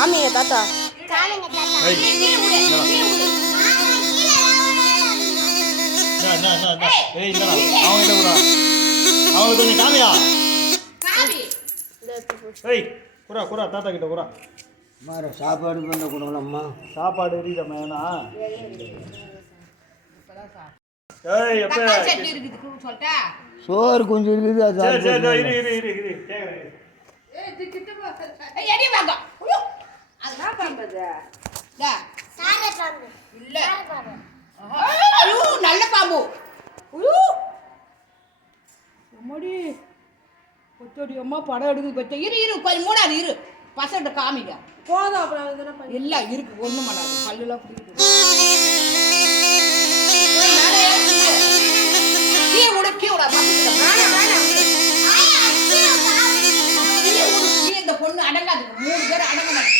காமிங்க தாத்தா. அவங்களுக்கு கொஞ்சம் காமியா. ஏய் குரா குரா தாத்தா கிட்ட குரா. மாற சாப்பாடு பண்ண கொடுக்கலாம்மா. சாப்பாடு எரியுதம்மா ஏன்னா. ஏய் எப்ப சோறு கொஞ்சம் இருக்குது. அது சரி சரி இரு இரு இரு இரு கேக்குறேன். ஏய் கிட்ட போ. ஏய் எடி வாங்க. ஐயோ அதான் பாம்பது. டா சாரே பாம்பு. இல்ல. ஐயோ நல்ல பாம்பு. ஐயோ அம்மாடி கொத்தடி அம்மா படம் எடுக்குது கொத்த. இரு இரு கொஞ்சம் மூடாது இரு. பசங்க காமிங்க. போதும் அப்புறம் இதெல்லாம் பண்ணி. இல்ல இருக்கு ஒண்ணும் பண்ணாது. கல்லுலாம் பிடிக்குது. கீ உட பக்கத்துல. வேணாம். இந்த பொண்ணு அடங்காது. 3 பேர் அடங்க மாட்டாங்க.